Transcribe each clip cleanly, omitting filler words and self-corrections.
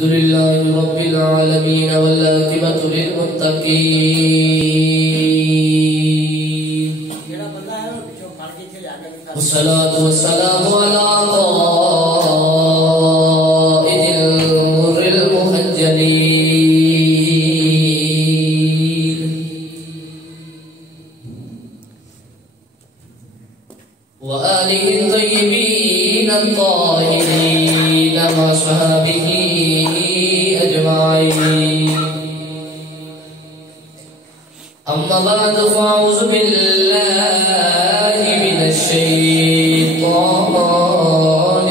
الحمد لله رب العالمين والعاقبة للمتقين والصلاة والسلام على قائد الغر المهجلين وآله الطيبين الطاهرين وأصحابه أجمعين. أما بعد فأعوذ بالله من الشيطان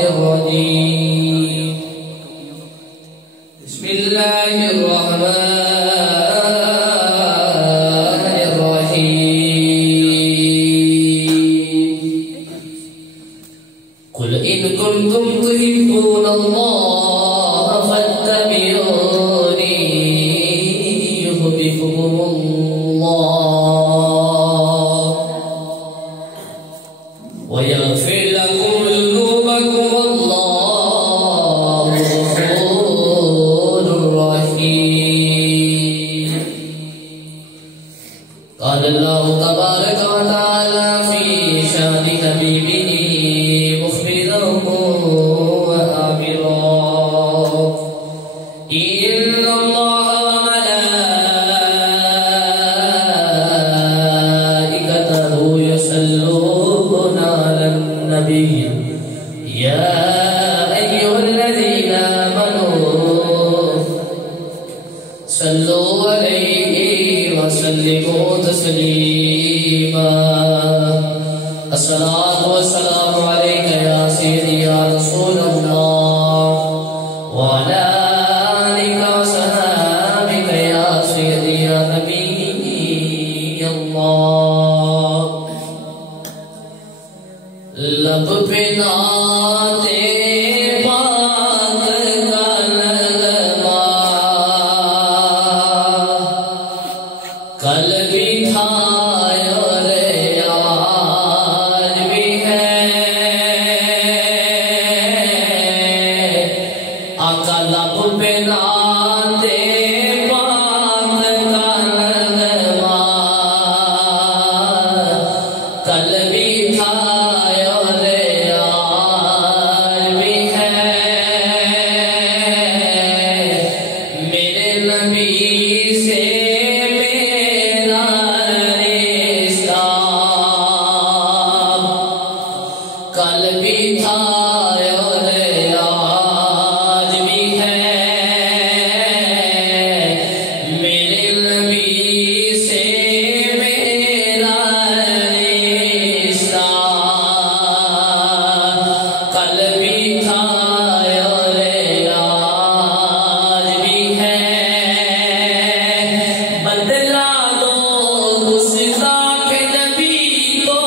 الرجيم. بسم الله الرحمن الرحيم. قل إن كنتم تحبون الله فاتبعوني يحببكم الله ويغفر لكم ذنوبكم والله غفور رحيم. قال الله تبارك وتعالى في شأن حبيبه مخبرا وآمرا: إن الله وملائكته يصلون على النبي يا أيها الذين آمنوا صلوا عليه وسلموا تسليما. الصلاة والسلام عليك يا سيدي يا رسول الله وعلى آلك وصحابك يا سيدي يا نبي الله. لب پہ نعت پاک کا نغمہ کل بھی تھا اور آج بھی ہے. آقا لب پہ نعت پاک کا نغمہ کل بھی تھا اور آج بھی ہے. میرے نبی سے میرا رشتہ کل بھی تھا اور آج بھی ہے. میرے نبی سے میرا رشتہ کل بھی تھا اور آج بھی ہے. بدلا دو گستاخ نبی کو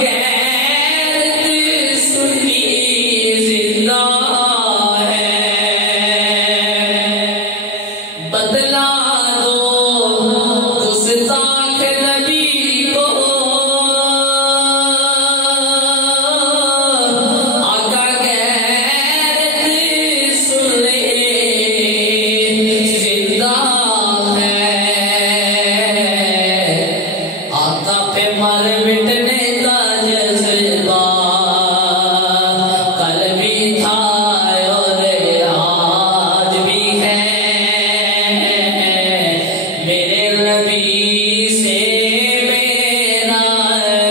غیرت سنی زندہ ہے. بدلا دو گستاخ نبی کو آقا غیرت سنے زندہ ہے. آقا پہ مر مٹنے کا جذبہ کل بھی تھا اور آج بھی ہے. میرے نبی سے میرا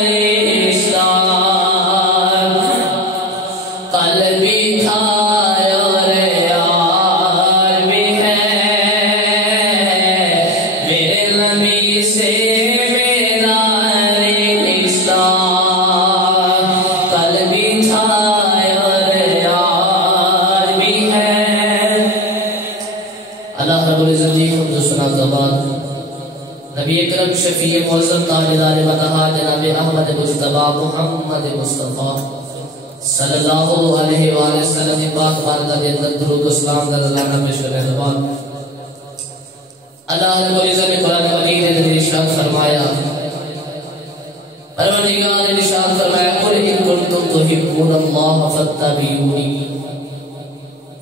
رشتہ کل بھی تھا اور آج بھی ہے. میرے نبی سے میرا رشتہ کل بھی تھا اور آج بھی ہے. اللہ رب العزت کی حمد و ثنا کے بعد نبی اکرم شفیع معظم تاجدار مطہر جناب احمد مجتبی محمد مصطفیٰ صلی اللہ علیہ وآلہ وسلم پاک بارگاہ کے اندر درود و سلام کا اللہ پیش کرنے کے بعد اللہ رب العزت نے قرآن مجید میں ارشاد فرمایا، پروردگار نے ارشاد فرمایا قل ان کنتم تحبون اللہ فاتبعونی.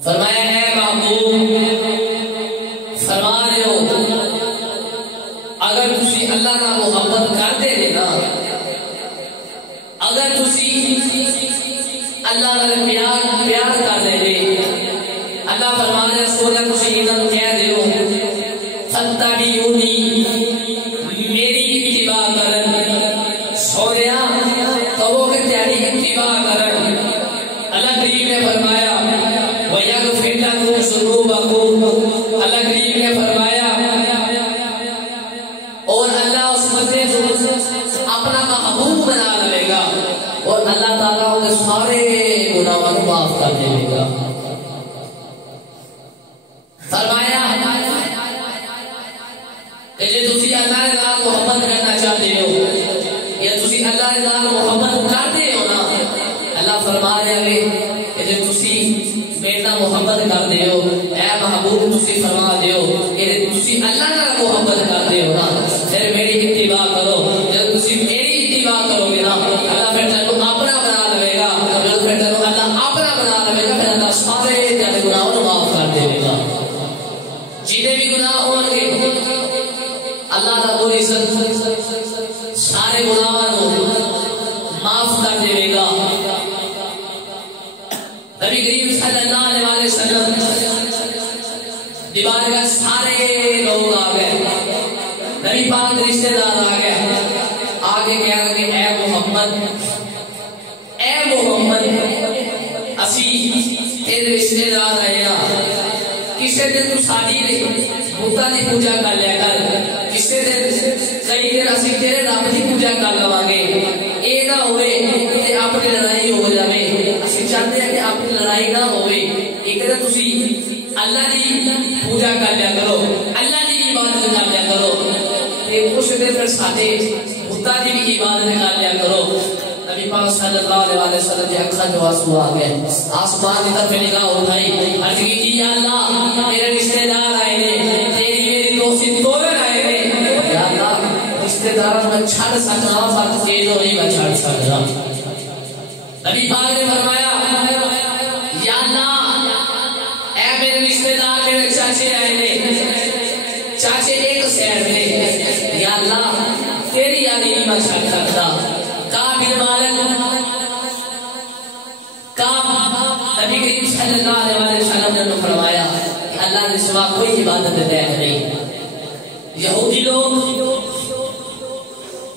فرمایا اے محبوب فرما رہے ہو اگر تسی اللہ نہ محبت کرتے ہیں نا اگر تسی اللہ نہ پیار کر دے اللہ فرما رہے سونا تسی انہوں کہہ دے ہو فاتبعونی میری اتباع کرن سونیا تو وہ کہ تیاری اتباع کرن. اللہ کریم نے فرمایا وَيَغْفِرْ لَكُمْ ذُنُوبَكُمْ. اللہ کریم نے فرمایا اور اللہ اس بندے کو اپنا محبوب بنا لے گا اور اللہ تعالیٰ ان کے سارے گناہوں کو معاف کر دے گا. فرمایا کہ جے تسی اللہ کے نال محبت کرنا چاہتے ہو یا تسی اللہ کے نال محبت کرتے ہو نا اللہ فرما رہا ہے کہ جے تسی میرے نال محبت کرتے ہو اے محبوب تسی فرما دیو کہ تسی اللہ نال محبت کرتے ہو نا پھر میری اتباع کرو. جب تسی میری اتباع کرو گے نا اللہ پھر تینوں اپنا بنا لے گا. جب پھر تینوں اللہ اپنا بنا لے گا پھر اللہ سارے تیرے گناہوں کو معاف کر دے گا. جتنے بھی گناہ ہوں گے اللہ رب العزت سارے گناہوں کو معاف کر دے گا. نبی کریم صلی اللہ علیہ وسلم دیوار کا سارے لوگ آ گئے. نبی پاک رشتہ دار آ گئے آگے کہا کہ اے محمد اسی تیرے رشتہ دار آئے ہیں کسی دن تو ساری بتا کی پوجا کر لیا کر کسی دن کئی دن اسی تیرے رب کی پوجا کر لوا گے یہ نہ ہوئے کہ اپنی لڑائی ہو جائے. اسی چاہتے ہیں کہ اپنی لڑائی نہ ہوئے ایک دن تسی اللہ کی پوجا کر لیا کرو اللہ کی عبادت کر لیا کرو کچھ دن پھر ساتھے بتا کی بھی عبادت کر لیا کرو. نبی پاک صلی اللہ علیہ وسلم کی اکھا جو آنسو آ گئے آسمان کی طرف نگاہ اٹھائی عرض کی یا اللہ میرے رشتہ دار آئے نے تیری میری دوستی توڑن آئے نے یا اللہ رشتہ داروں میں چھڑ سکنا پر تیروں نہیں میں چھڑ سکنا. نبی پاک نے فرمایا یا اللہ اے میرے رشتہ دار میرے چاچے آئے نے چاچے ایک سیر میں یا اللہ تیری یادی نہیں میں چھڑ سکتا. کابل مالک نبی کریم صلی اللہ علیہ وسلم نے فرمایا کہ اللہ نے سوا کوئی عبادت دے نہیں. یہودی لوگ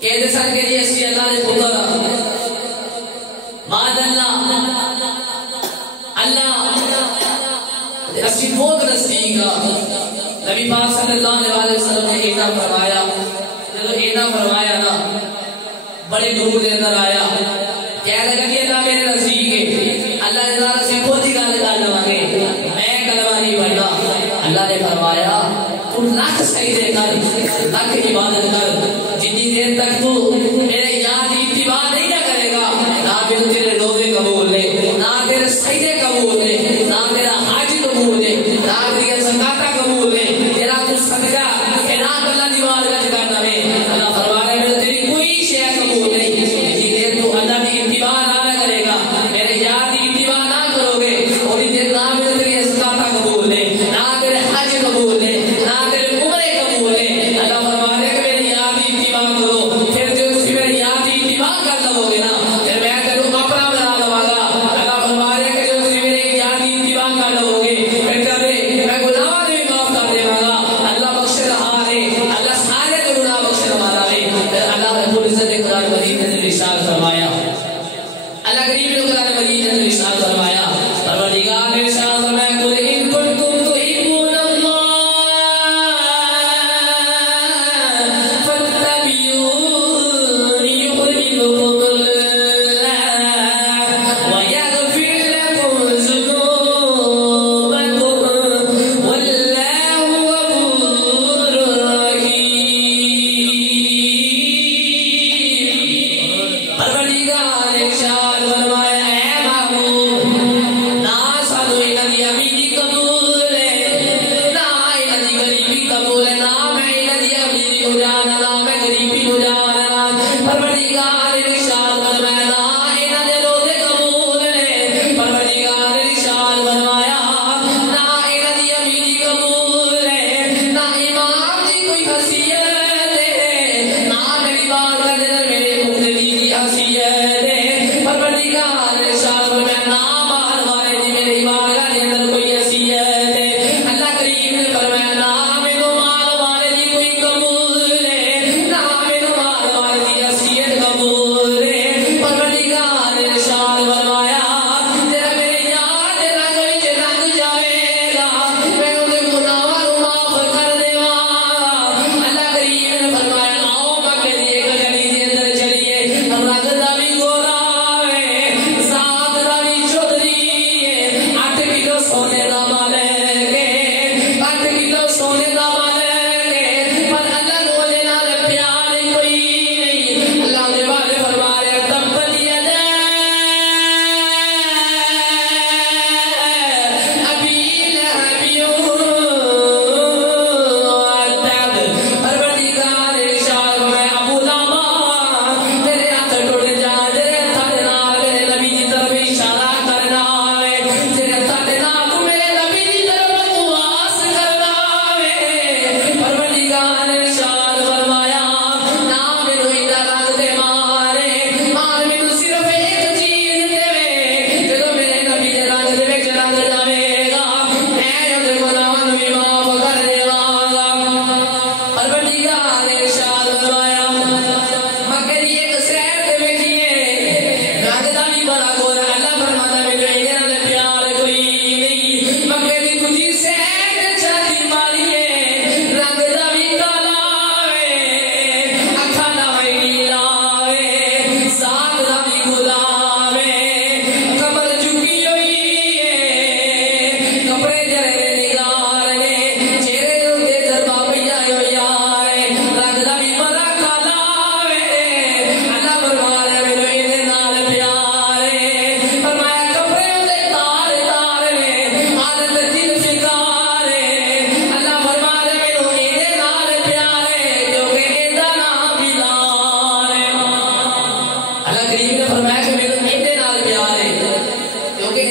کہتے سن کہ یہ اسی اللہ نے پتر ماد اللہ اسی بہت نزدیک نبی پاک صلی اللہ علیہ وسلم نے اینا فرمایا نا بڑے دور دے اندر آیا کہہ لگا کہ اللہ میرے نزدیک ہے اللہ نے تعالیٰ سے خود ہی گل کر لوں گے میں کلمہ نہیں پڑھنا. اللہ نے فرمایا تو لاکھ سجدے کر لاکھ عبادت کر جتنی دیر تک تو میرے یاد کی اتباع نہیں نہ کرے گا نہ پھر تیرے روزے قبول لے نہ تیرے سجدے قبول لے نہ تیرا حج قبول لے نہ تیرے زکات قبول لے تیرا تو صدقہ خیرات اللہ دی بارگاہ کرنا ہے. اللہ فرمایا میں تیری کوئی شے قبول نہیں جتنی دیر تو اللہ کی اتباع نہ کرے گا میرے یاد کی اتباع نہ کرو گے اتنی دیر نہ تیری زکات قبول لے نہ تیرے حج قبول لے نہ تیرے عمرے قبول لے. اللہ فرمایا کہ میری یاد کی اتباع کرو پھر جو تسی میری یاد کی اتباع کر لو گے نا پھر میں تینوں اپنا بنا لواں گا. اللہ فرمایا کہ جو تسی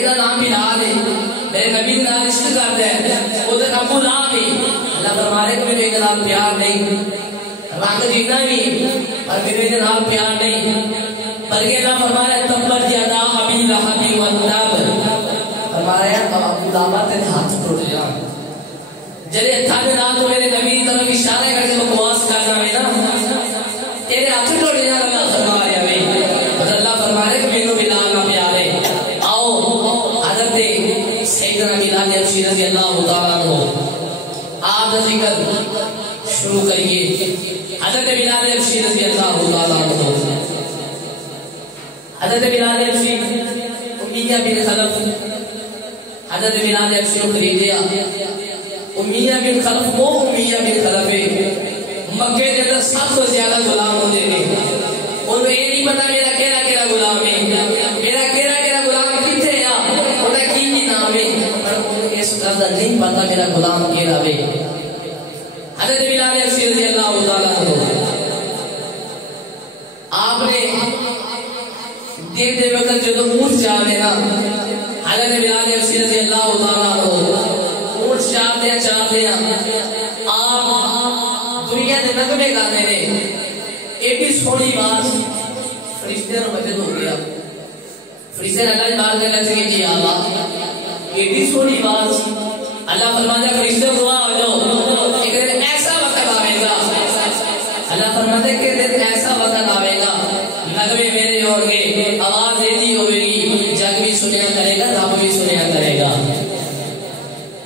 میرا نام بلال ہے، میرے نبی کے نام عشق کرتا ہے، ادھر ابو لہب ہے، اللہ فرما رہے کہ میرے جناب پیار نہیں، رنگ جینا بھی پر میرے جناب پیار نہیں، بلکہ اللہ فرما رہا ہے تبت یدا ابی لہب وتب، فرما رہا ہے ابو لہب تیرے ہاتھ ٹوٹ جا، جلے تھانے نہ تو میرے نبی کی طرف اشارہ کر کے بکواس کرنا ہے نا، تیرے ہاتھ ٹوٹ جا، اللہ فرما رہا ہے بھائی، اللہ فرما رہا ہے کہ میرے بلال کا پیار ہے۔ آؤ حضرت سیدنا بلال حبشی رضی اللہ تعالیٰ عنہ آپ ذکر شروع کریے۔ حضرت بلال حبشی رضی اللہ تعالیٰ عنہ، حضرت بلال حبشی امیہ بن خلف، حضرت بلال حبشی کو خریدیا، امیہ بن خلف وہ امیہ بن خلف ہے مکے کے اندر سب سے زیادہ غلام ہوتے ہیں، انہوں یہ نہیں پتا میرا کیڑا کیڑا غلام ہے، میرا کیڑا کیڑا غلام کتنے ہے، انہیں کی نام ہے، پر انہیں اس قدر نہیں پتا میرا غلام کیڑا ہے۔ حضرت بلال حبشی رضی اللہ تعالیٰ عنہ آپ نے دیکھتے وقت جو تو اونٹ چاہتے نا، حضرت بلال حبشی رضی اللہ تعالیٰ عنہ اونٹ چاہتے ہیں، آپ دنیا کے نغمے گانے نے، ایڈی سونی بات فرشتے نے مجد ہو گیا، فرشتے نے اللہ بات کرنے لگ سکے جی اللہ ایڈی سونی بات، اللہ فرماتا ہے فرشتے دعا ہو جاؤ، ایک دن ایسا وقت آئے گا، اللہ فرماتا ہے کہ دن ایسا وقت آئے گا، نغمے میرے جوڑ گے، آواز ایسی ہوگی، جگ بھی سنیا کرے گا، رب بھی سنیا کرے گا،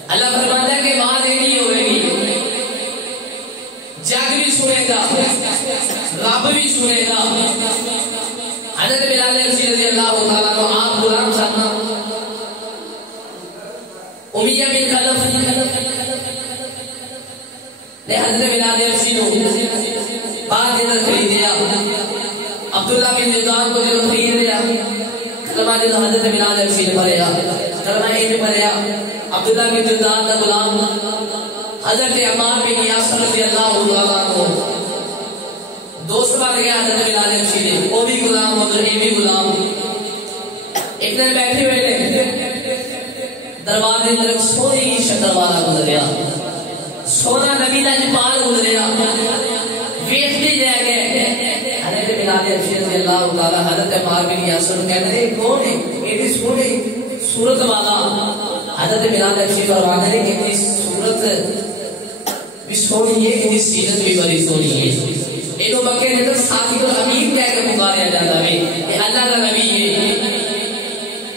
اللہ فرماتا ہے کہ آواز ایسی ہوگی، جگ بھی سنے گا، رب بھی سنے گا۔ حضرت بلال حبشی رضی اللہ تعالیٰ عنہ آپ غلام ساتھنا، امیہ بن خلف نے حضرت بلال حبشی کو بعد ادھر خرید دیا، عبداللہ بن جدعان کو جو خرید لیا، کلمہ جو حضرت بلال حبشی نے پڑھیا، کلمہ ایک پڑھیا، عبداللہ بن جدعان کا غلام حضرت عمار بن یاسر رضی اللہ تعالیٰ عنہ دوست بن گیا حضرت بلال حبشی نے، وہ بھی غلام ادھر یہ بھی غلام، ایک دن بیٹھے ہوئے دروازے اندر ایک سونے کی شکل والا گزریا، سونا نبی لاجپال گزریا، ویکھتے جائے گئے، حضرت بلال حبشی رضی اللہ تعالیٰ حضرت عمار بن یاسر کہتے ہیں کون ہے ایڈی سونے صورت والا، حضرت بلال حبشی فرماتے ہیں کہ اتنی صورت بھی سونی ہے، اتنی سیرت بھی بڑی سونی ہے، ایک مکے کے اندر صادق الامین کہہ کے پکارا جاتا ہے کہ اللہ کا نبی ہے۔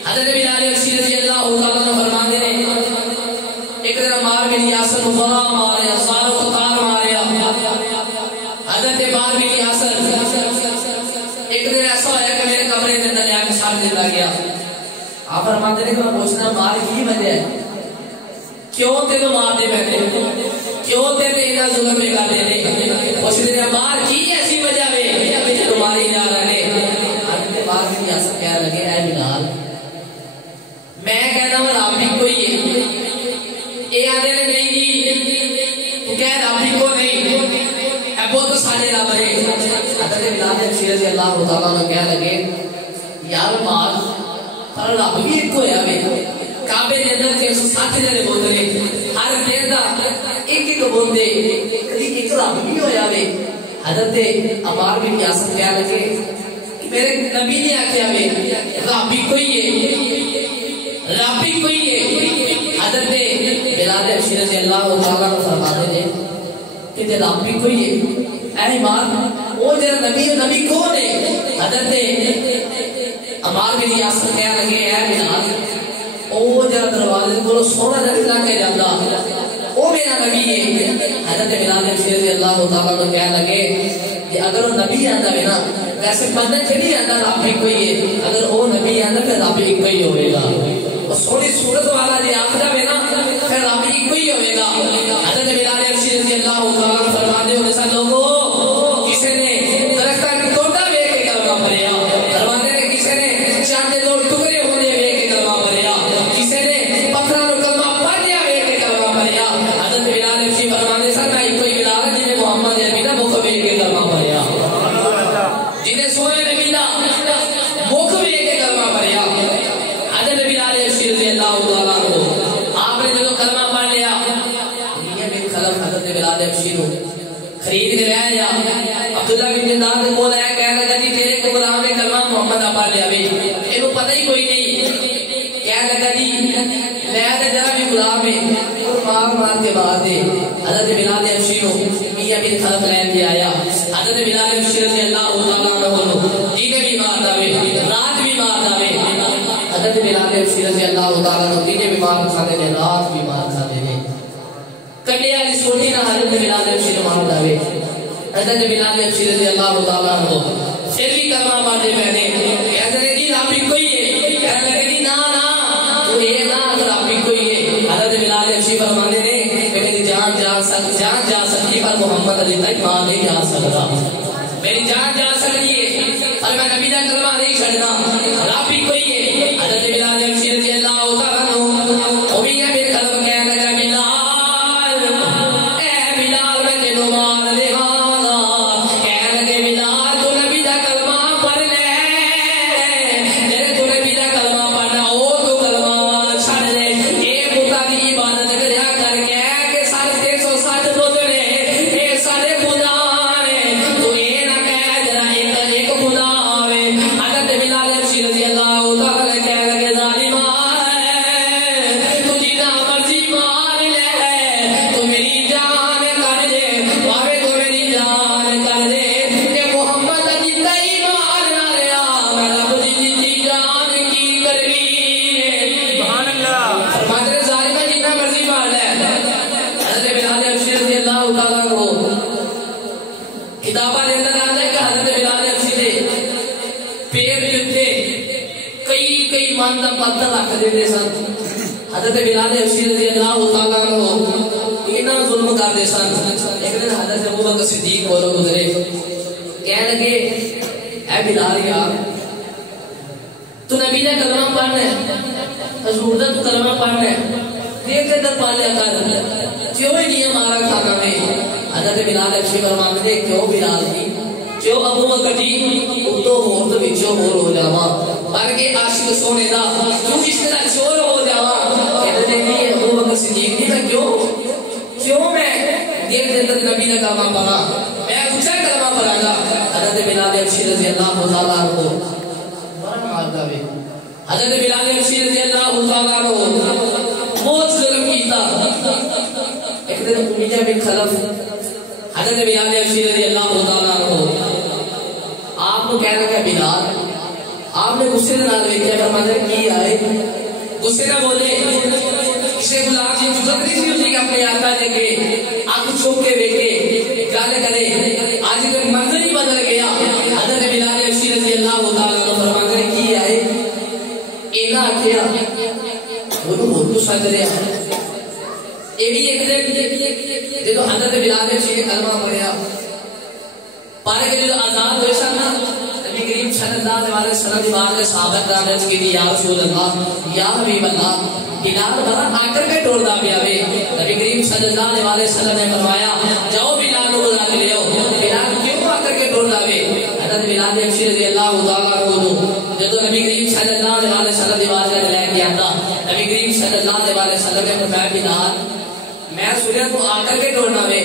حضرت بلال حبشی رضی اللہ تعالیٰ عنہ فرماتے ہیں ایک دن عمار بن یاسر مبارہ ماریا، ساروں کو تار ماریا، حضرت عمار بن یاسر ایک دن ایسا ہویا کہ میرے کمرے کے اندر جا کے ساتھ دیتا گیا، آپ فرماتے ہیں کہ میں پوچھنا مار کی وجہ ہے، کیوں تیرے مارتے پہتے، کیوں تیرے انہا ظلم میں کر دینے، پوچھتے ہیں مار کی ایسی وجہ ہے تمہاری جا رہے، حضرت عمار بن یاسر کہہ لگے اے بلال میں کہنا ہوں رب بھی کوئی ہے، اے آدھے نے نہیں جی تو کہہ رب بھی کو نہیں، اے بہت سارے رب ہے۔ حضرت بلال حبشی رضی اللہ تعالیٰ نے کہہ لگے یار مار پر رب بھی ایک ہویا بے، کعبے کے اندر 360 جنے بولتے ہر دیر دا ایک ایک بولتے ایک رب بھی ہویا بے۔ حضرت عمار بن یاسر کہہ لگے میرے نبی نے آکھیا بے رب بھی کوئی ہے، رب بھی کوئی ہے۔ حضرت بلال حبشی رضی اللہ تعالیٰ نے فرماتے ہیں کہ رب بھی کوئی ہے، اے عمار وہ جرا نبی کون ہے؟ حضرت عمار بن یاسر کہہ لگے اے بلال او جرا دروازے کو سونا رکھنا کے جاتا وہ میرا نبی ہے۔ حضرت بلال حبشی رضی اللہ تعالیٰ نے کہہ لگے کہ اگر وہ نبی آتا ہے نا ویسے بندہ چلی آتا رب بھی کوئی ہے، اگر وہ نبی آتا پھر رب ایک ہی ہوئے گا، وہ سونی صورت والا جی آخر ہے نا پھر رب ایک ہی ہوئے گا۔ حضرت بلال حبشی رضی اللہ تعالیٰ نے فرماتے ہیں ایسا لوگوں کسی نے درختہ کی توڑا بے کے کلمہ پڑھیا، فرماتے ہیں کسی نے چاند دو ٹکڑے ہونے بے کے کلمہ پڑھیا، کسی نے پتھروں کو کلمہ پڑھ دیا بے کے کلمہ پڑھیا۔ حضرت بلال حبشی فرماتے ہیں سر میں ایک کوئی بلال جنہیں محمد عربی نہ مکھ بے کے کلمہ پڑھیا، جنہیں سونے نبی نہ مکھ بے کے کلمہ پڑھیا۔ حضرت بلال حبشی ابشی رضی اللہ تعالیٰ عنہ آپ نے جو کلمہ پڑھ لیا میاں بن خلف حضرت بلال ابشی کو خرید کے لے آیا عبداللہ بن جناد کو بولا ہے کہنے لگا جی تیرے کو غلام نے کلمہ محمد پڑھ لیا بھائی انہوں پتہ ہی کوئی نہیں کہنے لگا جی لے آتے جرا بھی غلام ہے اور مار کے بعد دے حضرت بلال ابشی کو میاں بن خلف لین دے آیا حضرت بلال ابشی رضی اللہ تعالیٰ عنہ دینے بھی مار داوے رات بھی مار داوے حضرت بلال ابشی رضی اللہ تعالیٰ عنہ دینے بھی مار کھانے نے رات بھی مار کھانے نے کٹے والی سوٹی نہ حضرت بلال ابشی نے مار داوے حضرت بلال ابشی رضی اللہ تعالیٰ عنہ پھر بھی کلمہ پڑھتے پہنے کہتے ہیں جی رب ہی کوئی ہے کہنے لگے جی نا تو یہ نا رب ہی کوئی ہے حضرت بلال ابشی فرمانے نے کہ میری جان جا سکتی پر محمد علی تک مان نہیں جا سکتا میری جان جا سکتی ہے پر میں نبی کا کلمہ نہیں چھڑنا رب ہی کوئی ہے حضرت بلال ابشی رضی اللہ تعالیٰ عنہ امید ہے میرے قلب کہنے لگا بلال میں تینوں مان دے کہنے لگے بلال تو نبی کا کلمہ پڑھ لے میرے تو نبی کا کلمہ پڑھنا ہو تو کلمہ چھڑ لے ایک بتا دی عبادت کریا کر کے کہ سارے 360 بوتلے اے سارے خدا نے تو یہ نہ کہہ جرا ایک خدا آوے حضرت بلال ابشی رضی اللہ تعالیٰ کہنے لگے ظالمہ تو جینا مرضی مار لے تو میری جان کر دے واوے تو میری جان کر دے کہ محمد علی تئی مار نہ لیا میں رب دی جان کی کرنی سبحان اللہ فرماتے ہیں ظالمہ جینا مرضی مار لے حضرت بلال ابشی رضی اللہ تعالیٰ عنہ کتابہ دے اندر آتا ہے کہ حضرت بلال ابشی دے پیر جتے کئی مان دا پتھر رکھ دیتے سن حضرت بلال ابشی رضی اللہ تعالیٰ عنہ اتنا ظلم کر دے سن ایک دن حضرت ابوبکر صدیق بولو گزرے کہنے لگے اے بلال یار تو نبی نے کلمہ پڑھنا ہے حضور دا تو کلمہ پڑھنا ہے دیر کے اندر پڑھ لیا کر کیوں ہی نہیں ہمارا کھانا میں حضرت بلال ابشی فرماتے ہیں کیوں بلال کی کیوں ابو بکر جی تو ہور تو وچوں ہور ہو جاواں پر کے عاشق سونے دا تو اس طرح چور ہو جاواں کہتے ہیں کہ ابو بکر صدیق نہیں کیوں میں دیر دے اندر نبی کا کلمہ پڑھا میں اونچا کلمہ پڑھا گا حضرت بلال ابشی رضی اللہ تعالیٰ عنہ بڑا مارتا وے حضرت بلال ابشی رضی اللہ تعالیٰ عنہ بہت ظلم کیتا ایک دن امیہ بن خلف حضرت بلال ابشی رضی اللہ تعالیٰ عنہ آپ کو کہنا کہ بلال آپ نے غصے سے نال ویکھیا فرمایا کی آئے غصے نہ بولے اسے غلام کی جرات نہیں سی ہوتی کہ اپنے آقا دے کے آنکھ چھوپ کے بیٹھے گل کرے آج تو منظر ہی بدل گیا حضرت بلال ابشی رضی اللہ تعالیٰ عنہ فرماتے ہیں کی آئے اینا آکھیا وہ تو سج رہا یہ بھی ایک دن جدو حضرت بلال ابشی نے کلمہ پڑھیا پارے کے جو آزاد ہوئے سن نبی کریم صلی اللہ علیہ وسلم دی بات کے صحابہ کرام نے کی یا رسول اللہ یا حبیب اللہ بلال بڑا آ کر کے ٹولدا پیا وے نبی کریم صلی اللہ علیہ وسلم نے فرمایا جاؤ بلال کو بلا کے لے آؤ بلال کیوں آ کر کے ٹولدا وے حضرت بلال ابشی رضی اللہ تعالیٰ عنہ جدو نبی کریم صلی اللہ علیہ وسلم دی بات کے لے کے آتا نبی کریم صلی اللہ علیہ وسلم نے فرمایا بلال میں سنیا تو آ کر کے ٹولنا وے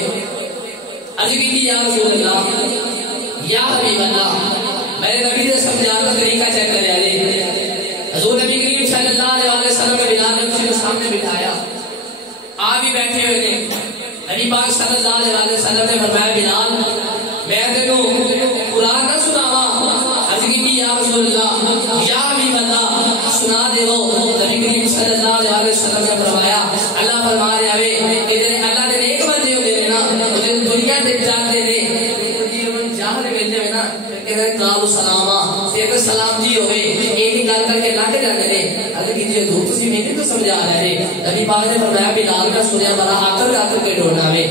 عرض کی یا رسول اللہ یا حبیب اللہ میرے نبی نے سمجھا کا طریقہ چیک کر لیا حضور نبی کریم صلی اللہ علیہ وسلم نے بلال ابشی کو سامنے بٹھایا آپ بھی بیٹھے ہوئے تھے نبی پاک صلی اللہ علیہ وسلم نے فرمایا بلال میں تینوں قرآن نہ سناواں عرض کی یا رسول اللہ یا حبیب اللہ سنا دے وہ نبی کریم صلی اللہ علیہ وسلم نے فرمایا اللہ فرما رہا ہے کہ اللہ نے ایک بندے ہوتے ہیں نا دنیا دے جاتے ہیں جہاں ویلے ہوئے نا کہ کالو سلامہ پھر سلامتی ہوئے ایک گل کر کے لگ جاتے ہیں اگر کسی دھوپ سی میری تو سمجھا رہے ہیں نبی پاک نے فرمایا بلال کا سنیا بڑا آ کر کے ڈھونڈا ہوئے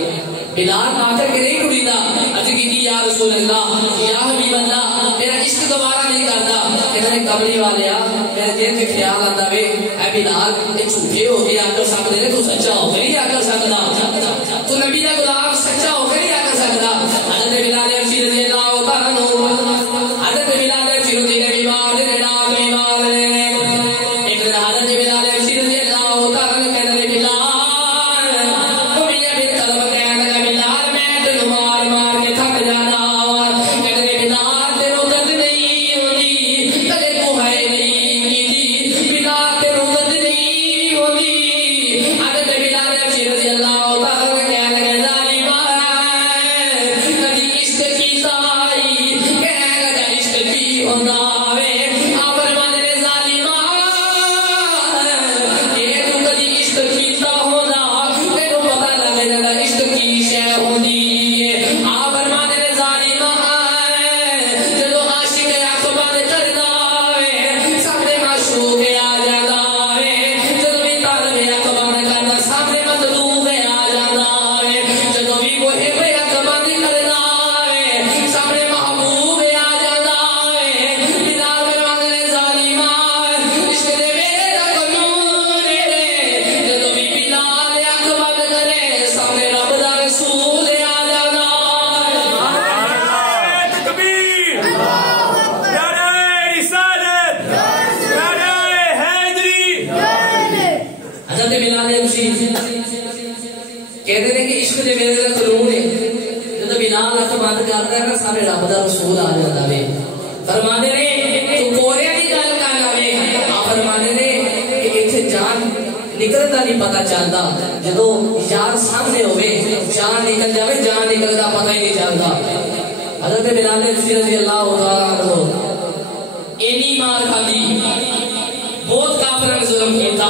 بلال آ کر کے نہیں ڈھونڈی تھا عرض کی یا رسول اللہ یا حبیب اللہ میرا عشق دوبارہ نہیں کرتا کہ میں کملی والے میرے دل کے خیال آتا وے اے بلال یہ جھوٹے ہو کے آ کر سکتے ہیں تو سچا ہو کر ہی آ کر سکتا تو نبی کا غلام سچا ہو کر ہی آ کر سکتا حضرت بلال ابشی رضی اللہ تعالیٰ عنہ حضرت بلال ابشی رضی اللہ تعالیٰ عنہ ایک دن حضرت بلال حضرت بلال ابشی کہتے ہیں کہ عشق دے میرے دا قانون ہے، جب بلال اکھ بند کرتا ہے نا سامنے رب دا رسول آ جاتا ہے، فرماتے نے تو کوریا دی گل کر لے، آپ فرماتے نے کہ ایتھے جان نکلتا نہیں پتہ چلتا، جدو یار سامنے ہوئے جان نکل جاوے، جان نکلتا پتہ ہی نہیں چلتا۔ حضرت بلال ابشی رضی اللہ تعالیٰ عنہ اینی مار کھاتی، بہت کافروں نے ظلم کیتا،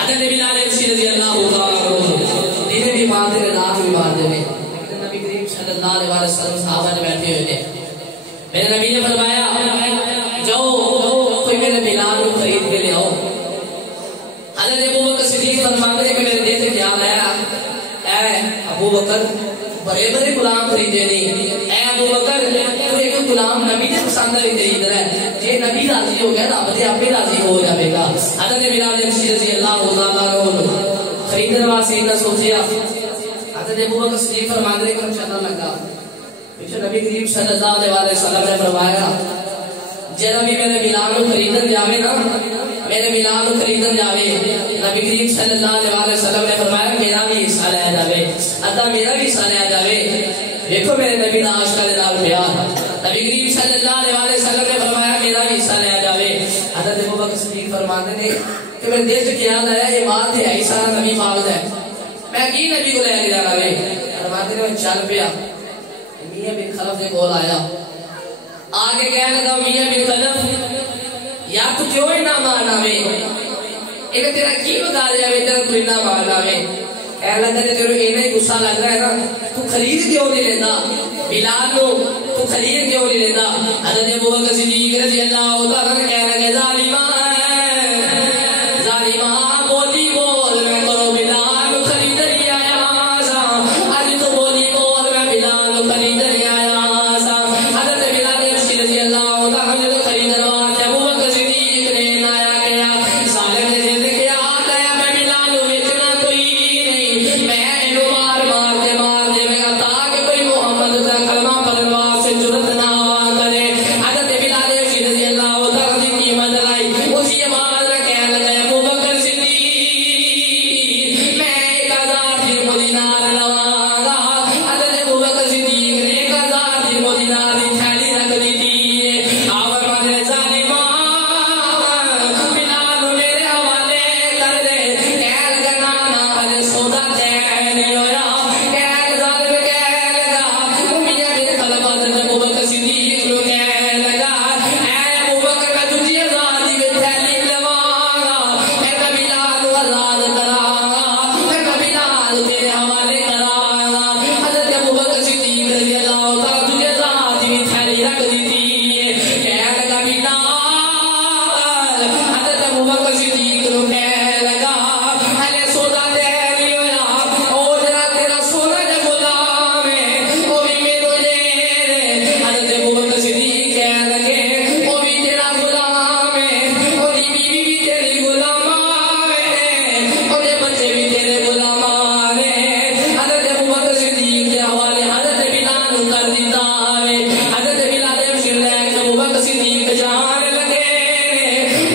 حضرت بلال ابشی رضی اللہ تعالیٰ عنہ دن بھی مار دے رات بھی مار دے، نبی کریم صلی اللہ علیہ وسلم صحابہ نے بیٹھے ہوئے تھے، میرے نبی نے فرمایا جاؤ کوئی میرے بلال کو خرید کے لے آؤ۔ حضرت ابو بکر صدیق فرماتے ہیں کہ میرے دل سے خیال آیا اے ابو بکر بڑے بڑے غلام خریدے نہیں، اے ابو بکر تو ایک غلام نبی نے پسند ہی خرید رہا ہے، جے نبی راضی ہو گیا رب تے آپ ہی راضی ہو جائے گا۔ حضرت بلال ابشی رضی اللہ تعالیٰ عنہ خریدنے واسطے نہ سوچیا، حضرت ابو بکر صدیق فرماتے ہیں کہ چلنا لگا، پیچھے نبی کریم صلی اللہ علیہ وسلم نے فرمایا جب بھی میرے بلال کو خریدن جاوے نا، میرے بلال کو خریدن جاوے، نبی کریم صلی اللہ علیہ وسلم نے فرمایا میرا بھی حصہ لیا جاوے، ادا میرا بھی حصہ لیا جاوے۔ دیکھو میرے نبی دا عاشق دے نال پیار، نبی کریم صلی اللہ علیہ وسلم نے فرمایا میرا بھی حصہ لیا جاوے۔ حضرت ابو بکر صدیق فرماتے ہیں کہ میرے دل سے خیال آیا یہ بات ہے ہی سارا نبی پاک ہے، میں کی نبی کو لے کے جانا ہے، فرماتے ہیں میں چل پیا، میاں بن خلف دے کول آیا، آگے کہنے لگا میاں بن خلف یا تو کیوں ہی نہ مارنا وے، انہیں تیرا کی بتا دیا وے تیرا تو ہی نہ مارنا وے، کہنے لگا جب تیرے انہیں غصہ لگ رہا ہے نا تو خرید کیوں نہیں لیتا بلال کو، تو خرید کیوں نہیں لیتا۔ حضرت ابو بکر صدیق رضی اللہ تعالیٰ نے کہنے لگے ظالمہ ظالمہ بولی بول میں کرو بلال کو خرید نہیں آیا سا، آج تو بولی بول میں بلال کو خرید نہیں آیا سا۔ حضرت بلال ابشی رضی اللہ تعالیٰ نے خرید نواز ابو بکر صدیق نے نایا گیا، سارے نے جد کیا آیا میں بلال کو بیچنا کوئی نہیں، میں انہوں مار مار دے میں تاکہ کوئی محمد کا کلمہ پڑھنے سے جرت نہ کرے۔ حضرت بلال ابشی رضی اللہ تعالیٰ کی قیمت لائی، اسی آواز میں کہنے لگا ابو بکر صدیق میں 1000 درہم دینار لواں گا۔ حضرت ابو بکر صدیق نے 1000 درہم دینار کی تھیلی رکھ دی تھی، آپ فرماتے ظالمہ بلال میرے حوالے کر دے، کہنے لگا نا حضرت سودا طے نہیں ہویا، کہنے ظالم کہنے لگا میاں بن خلف حضرت ابو بکر صدیق کو کہنے لگا اے ابو بکر میں تجھے 1000 دی تھیلی لواں گا، میں بلال کو آزاد کراں گا، میں بلال تیرے حوالے کراں گا۔ حضرت ابو بکر صدیق رضی اللہ تعالیٰ تجھے 1000 دی تھیلی رکھ دی تھی، کہنے لگا بلال، حضرت ابو بکر صدیق کو کہنے لگا ہلے سودا طے نہیں ہویا، او جڑا تیرا سونا دا غلام ہے وہ بھی میرے لے، حضرت ابو بکر صدیق کہنے لگے وہ بھی تیرا غلام ہے، وہ دی بیوی بھی تیری غلام ہے، وہ دے بچے بھی تیرے غلام ہے۔ حضرت ابو بکر صدیق کے حوالے حضرت بلال کو کر دیتا ہے، حضرت بلال ابشی رضی ابو بکر صدیق جانے لگے،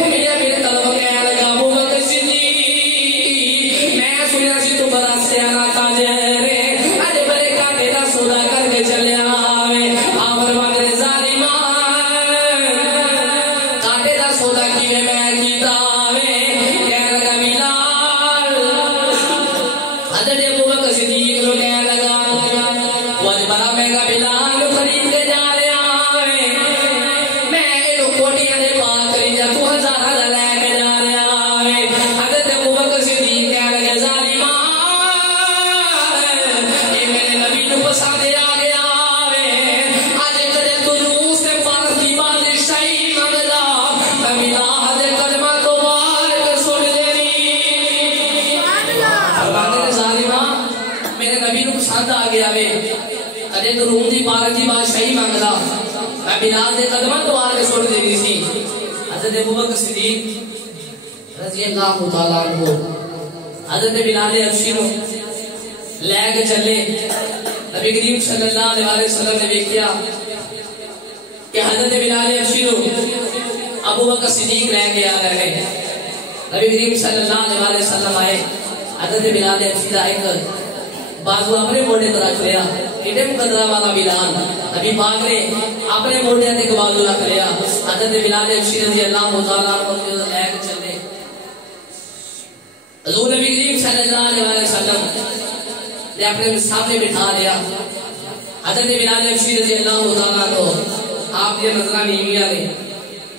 میاں بن خلف کہنے لگا ابو بکر صدیق میں سنیا سی تو بڑا سیانا تاجر ہے، اج بڑے کاٹے دا سودا کر کے چلیا آوے، آپ فرماتے ہیں ظالمہ کاٹے دا سودا کیویں میں کیتا آوے، کہنے لگا بلال، حضرت ابو بکر صدیق کو کہنے لگا وہ اج بڑا مہنگا بلال کو خرید کے جا رہا آوے، میں اینو کوٹیاں دے پا خریدا تو 1000 دا لے کے جا رہا آوے۔ حضرت ابو بکر صدیق کہنے لگے ظالمہ اے میرے نبی نو پسند آ گیا آوے، اج کدے تو روس تے فارس دی بادشاہی منگدا، میں بلال دے قدماں تو وار کے سن دینی۔ فرماتے ہیں ظالمہ میرے نبی نو پسند آ گیا وے، کدے تو روم دی فارس دی بادشاہی منگدا، میں بلال دے قدماں تو وار کے سن دینی سی۔ حضرت ابو بکر صدیق رضی اللہ تعالیٰ عنہ حضرت بلال ابشی کو لے کے چلے، نبی کریم صلی اللہ علیہ وسلم نے دیکھا کہ حضرت بلال ابشی کو ابو بکر صدیق لے کے آ رہے ہیں، نبی کریم صلی اللہ علیہ وسلم آئے، حضرت بلال حبشی دا ایک بازو اپنے موڑے پر رکھ لیا، ایڈے مقدرہ والا بلال، نبی پاک نے اپنے موڑے پر ایک بازو رکھ لیا، حضرت بلال حبشی رضی اللہ تعالیٰ عنہ لے کے چلے، حضور نبی کریم صلی اللہ علیہ وسلم نے اپنے سامنے بٹھا لیا، حضرت بلال حبشی رضی اللہ تعالیٰ عنہ آپ کے نظرہ نیمیا نے،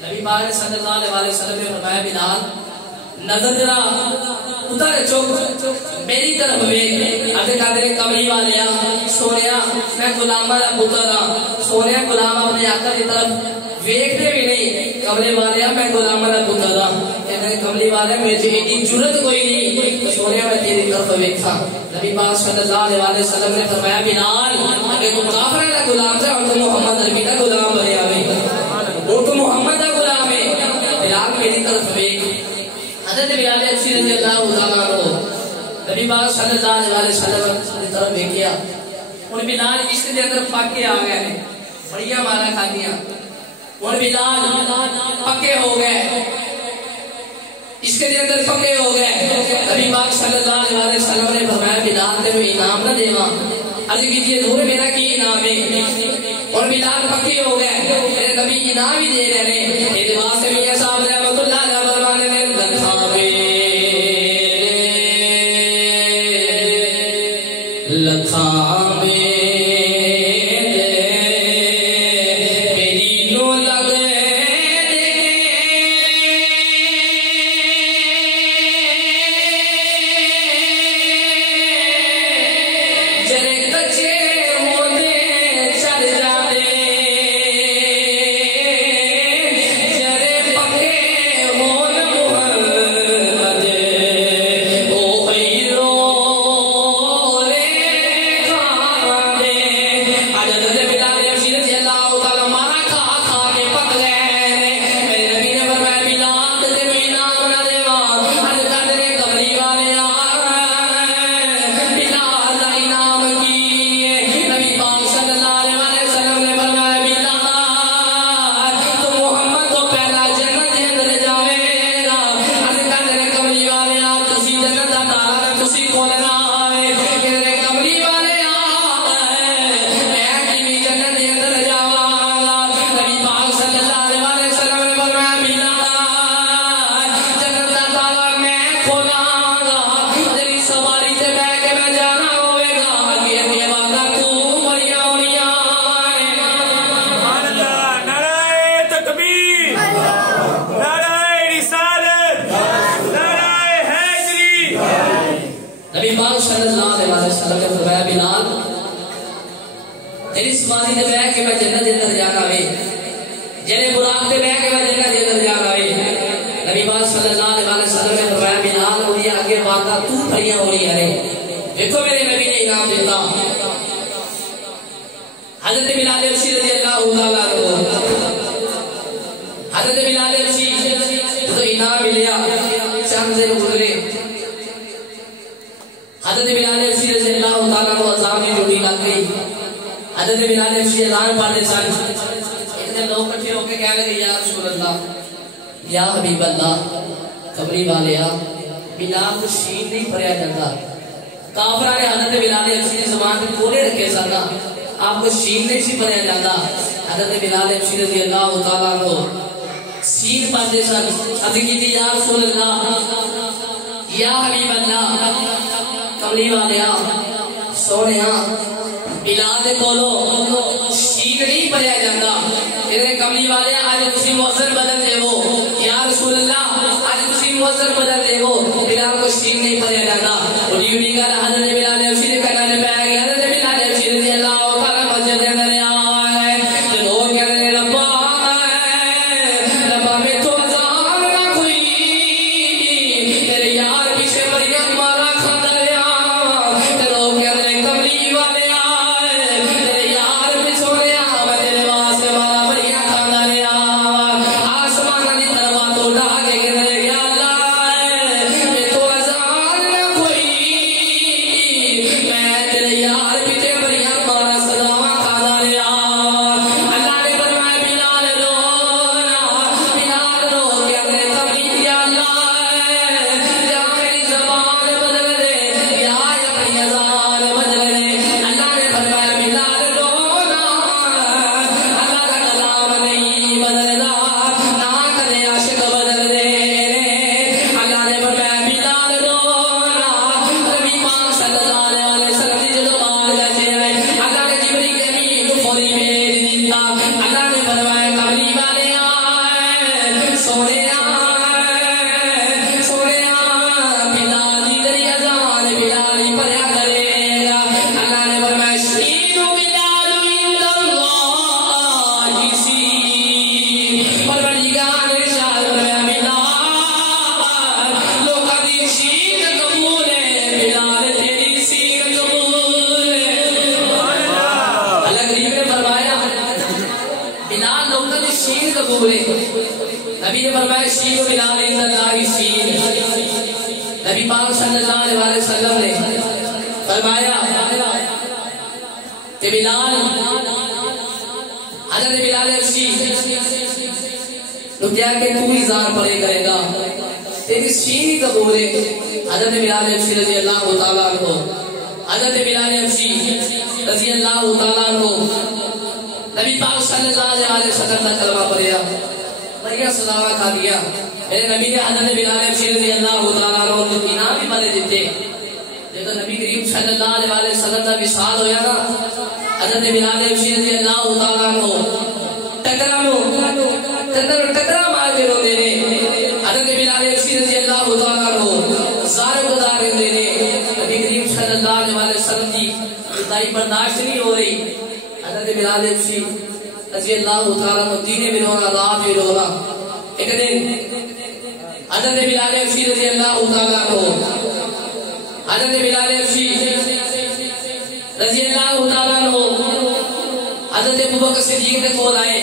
نبی پاک صلی اللہ علیہ وسلم نے فرمایا بلال نظر ذرا ادھر چوک میری طرف ویکھ، اتے کہتے کملی والیا سونیا میں غلاماں دا پتر ہاں، سونیا غلام اپنے آقا دی طرف ویکھدے بھی نہیں، کملی والیا میں غلاماں دا پتر ہاں، کہتے کملی والیا میرے چ ایڈی جرت کوئی نہیں، سونیا میں تیری طرف ویکھاں۔ نبی پاک صلی اللہ علیہ وسلم نے فرمایا بلال اگر تو کافر دا غلام ہے اور تو محمد عربی دا غلام بنیا ہوئے، وہ تو محمد دا غلام ہے، بلال میری طرف ویکھ۔ حضرت بلال حبشی رضی اللہ تعالیٰ عنہ نبی پاک صلی اللہ علیہ وسلم کی طرف دیکھیا، اور بلال اس کے اندر پکے آ گئے ہیں، بڑیاں مارا کھانیاں، اور بلال پکے ہو گئے، اس کے اندر پکے ہو گئے۔ نبی پاک صلی اللہ علیہ وسلم نے فرمایا بلال تیرے انعام نہ دیواں، عرض کیجئے حضور میرا کی انعام ہے، اور بلال پکے ہو گئے، میرے نبی انعام ہی دے رہے ہیں۔ میرے واسطے میاں صاحب رحمۃ اللہ علیہ فرمانے میں لکھاں یا حبیب اللہ قبری والیا بلال کو شین نہیں پڑیا جاتا، کافرہ نے حضرت بلال حبشی کی زبان پہ کولے رکھے سانا، آپ کو شین نہیں سی پڑیا جاتا، حضرت بلال حبشی رضی اللہ تعالیٰ عنہ شین پڑھتے سن، حضرت کی تھی یا رسول اللہ یا حبیب اللہ قبری والیا سونیا بلال دے کولو شین نہیں پڑیا جاتا، ادھر قبری والیا آج تسی موزن بدل دے وہ یا رسول اللہ آج تسی موزن بدل دے وہ بلال کو شین نہیں پڑیا جاتا، اڑی اڑی کر حضرت بلال حبشی دے کہنا نے پہ گیا، حضرت بلال حبشی رضی اللہ تعالیٰ مسجد دے اندر آئے تو لوگ کہنے نے ربا ربا میں تو عذاب نہ کوئی تیرے یار پیچھے مریم مارا کھانا ریا، تو لوگ کہنے نے قبری والے آئے تیرے یار پیچھے ریا میں تیرے واسطے مارا مریا کھانا ریا، آسمان دی طرف تو اٹھا کے کہنے یا اللہ میں تو عذاب نہ کوئی صلی اللہ علیہ وسلم دی جدو بار گئے ہیں اللہ نے جبریل امین کو فوری بھیج دیتا اللہ نے فرمایا قبری والے آئے سونے نبی نے فرمایا شیر و بلال عند اللہ شیر نبی پاک صلی اللہ علیہ وسلم نے فرمایا کہ بلال حضرت بلال شیر تو کیا کہ تو ہی زار پڑے کرے گا تیری شیر قبول ہے حضرت بلال شیر رضی اللہ تعالیٰ عنہ حضرت بلال شیر رضی اللہ تعالیٰ عنہ نبی پاک صلی اللہ علیہ وسلم کا کلمہ پڑھیا بھیا صداوا کھا دیا میرے نبی نے حضرت بلال شیر رضی اللہ تعالیٰ عنہ کو انعام بھی بڑے دیتے جب نبی کریم صلی اللہ علیہ وسلم کا وصال ہویا نا حضرت بلال شیر رضی اللہ تعالیٰ عنہ ٹکرا مار کے رو دینے حضرت بلال شیر رضی اللہ تعالیٰ عنہ زار کو دار دینے نبی کریم صلی اللہ علیہ وسلم کی اتائی برداشت نہیں ہو رہی حضرت بلال شیر رضی اللہ تعالیٰ عنہ دینے بھی رونا رات بھی رونا ایک دن حضرت بلال شیر رضی اللہ تعالیٰ عنہ حضرت بلال شیر رضی اللہ تعالیٰ عنہ حضرت ابوبکر صدیق کے کول آئے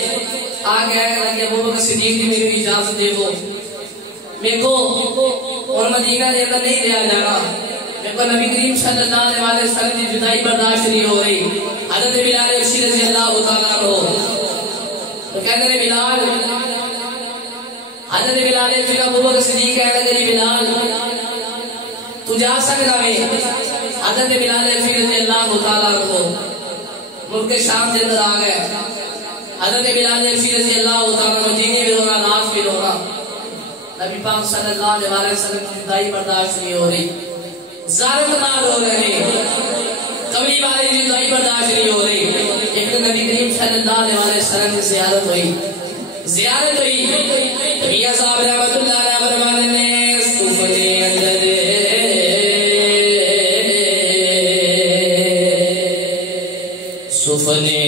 آگے آئے کہ ابوبکر صدیق کی میری اجازت دے وہ میرے کو اور مدینہ دے اندر نہیں لیا جانا میرے کو نبی کریم صلی اللہ علیہ وسلم کی جدائی برداشت نہیں ہو رہی حضرت بلال شیر رضی اللہ تعالیٰ عنہ تو کہتے ہیں بلال حضرت بلال شیر ابوبکر صدیق کہتے ہیں بلال تو جا سکتا ہے حضرت بلال شیر رضی اللہ تعالیٰ عنہ ملک شام کے اندر آ گئے حضرت بلال شیر رضی اللہ تعالیٰ عنہ دینے بھی رونا ناف بھی رونا نبی پاک صلی اللہ علیہ وسلم کی جدائی برداشت نہیں ہو رہی زارت نال ہو رہے قبری والے کی جدائی برداشت نہیں ہو رہی ایک نبی کریم صلی اللہ علیہ وسلم کی زیارت ہوئی میاں صاحب رحمت اللہ علیہ فرماتے ہیں سفنے اندر سفنے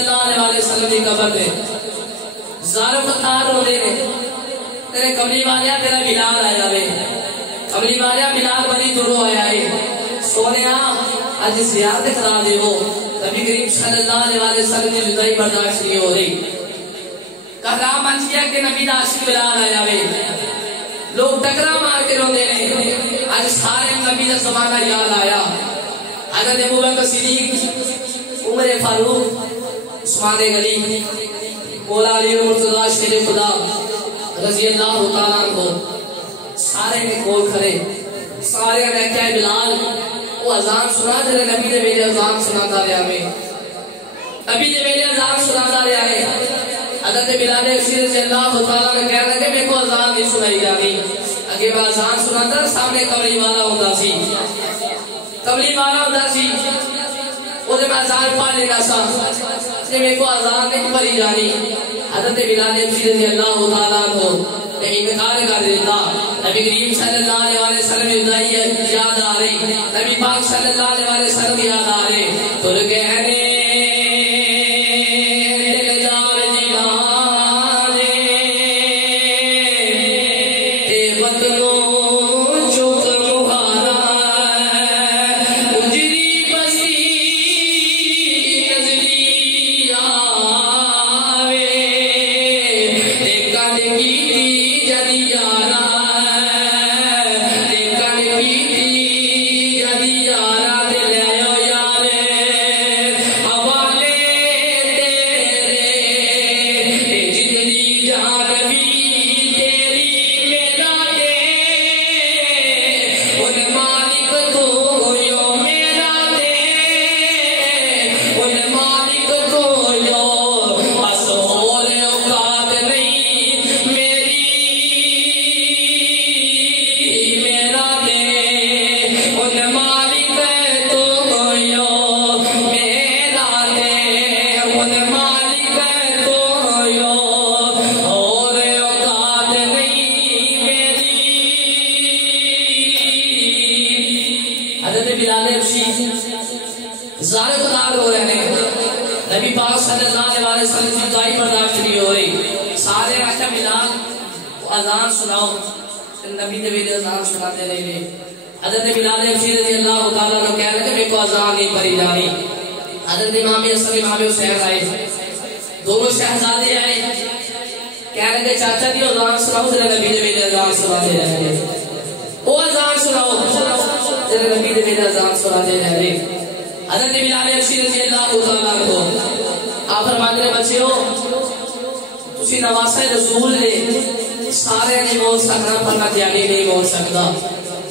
اللہ علیہ وسلم کی قبر دے زارو قطار رو دے تیرے قبری والیا تیرا بلال آیا وے قبری والیا بلال بنی درو آیا ہے سونے آج زیارت کرا دے وہ نبی کریم صلی اللہ علیہ وسلم کی جدائی برداشت نہیں ہو رہی کہرا منچ کیا کہ نبی دا عاشق بلال آیا وے لوگ ٹکرا مار کے رو دے رہے آج سارے نبی دا زمانہ یاد آیا حضرت ابوبکر صدیق عمر فاروق عثمان غنی مولا علی مرتضی شیر خدا رضی اللہ تعالیٰ عنہ سارے کے کول کھڑے سارے نے کیا بلال وہ اذان سنا دے نبی نے میرے اذان سناتا رہا میں نبی نے میرے اذان سناتا رہا ہے حضرت بلال رضی اللہ تعالیٰ نے کہہ لگے میرے کو اذان نہیں سنائی جانی اگے میں اذان سناتا سامنے قبری والا ہوتا سی قبری والا ہوتا سی وہ جب اذان پا لینا سا سے میرے کو اذان نہیں پڑھی جانی حضرت بلال رضی اللہ تعالیٰ عنہ نے انکار کر دیتا نبی کریم صلی اللہ علیہ وسلم یاد آ رہی نبی پاک صلی اللہ علیہ وسلم یاد آ رہے تو کہنے نبی پاک صلی اللہ علیہ وسلم کی دعائی برداشت نہیں ہو رہی سارے رکھا بلال اذان سناؤ نبی نے میرے اذان سناتے رہے حضرت بلال رضی اللہ تعالیٰ نے کہہ رہے کہ میرے کو اذان نہیں پڑھی جانی حضرت امام حسن امام حسین آئے دونوں شہزادے آئے کہہ رہے کہ چاچا جی اذان سناؤ ذرا نبی نے میرے اذان سناتے رہے وہ اذان سناؤ ذرا نبی نے میرے اذان سناتے رہے حضرت بلال رضی اللہ تعالیٰ کو آپ فرماتے ہیں بچے ہو تسی نواسہ رسول نے سارے نہیں بول سکنا پر میں تیاری نہیں بول سکتا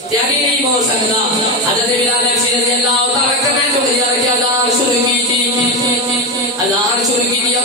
تیاری نہیں بول سکتا حضرت بلال رضی اللہ تعالیٰ کا میں تو یار کیا اذان شروع کی تھی اذان شروع کی تھی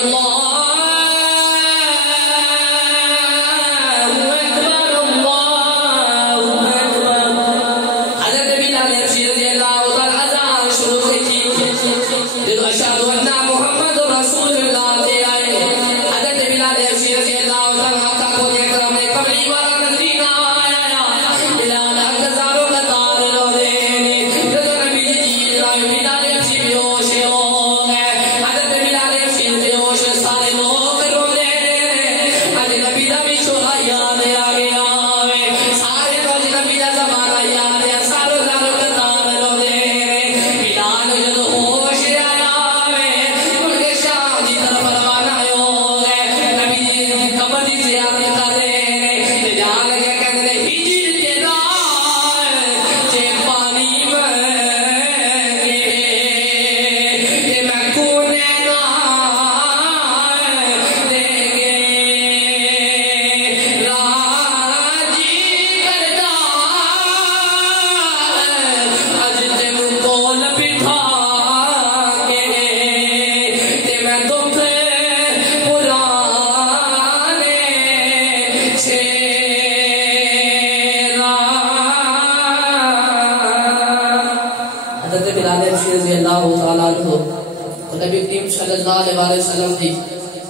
اللہ علیہ وسلم کی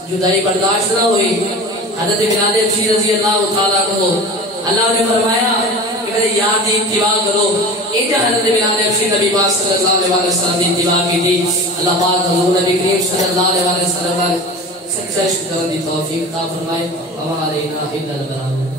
جدائی برداشت نہ ہوئی حضرت بلال رضی اللہ تعالیٰ کو اللہ نے فرمایا کہ میرے میرے یار دی اتباع کرو. ایجا حضرت بلال حبشی نبی پاک صلی اللہ علیہ وسلم دی اتباع کی تھی. اللہ پاک حضور نبی کریم صلی اللہ علیہ وسلم سچا عشق کرنے دی توفیق عطا فرمائے. وما علینا الا البلاغ.